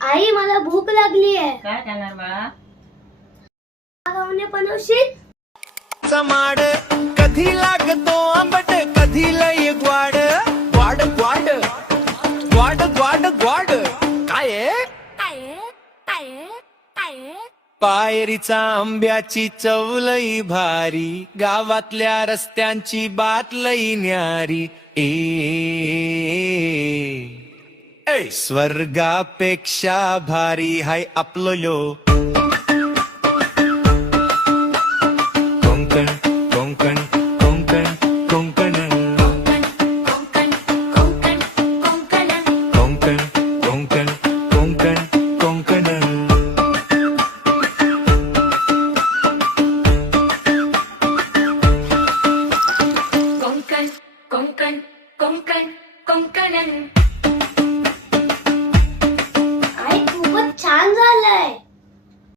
आई मला भूक लागली आहे. काय खाणार बाळा? गावने बनवशील? चमाड कधी लागतो आंबट कधी लय gourd gourd gourd gourd gourd gourd काय पायरीचा आंब्याची चव लई भारी गावातल्या रस्त्यांची बात लई न्यारी स्वर्गापेक्षा भारी हाय आपलं यो Konkan Konkan Konkan Konkan Konkan Konkan Konkan Konkan Konkan, konkan, konkan, konkanan.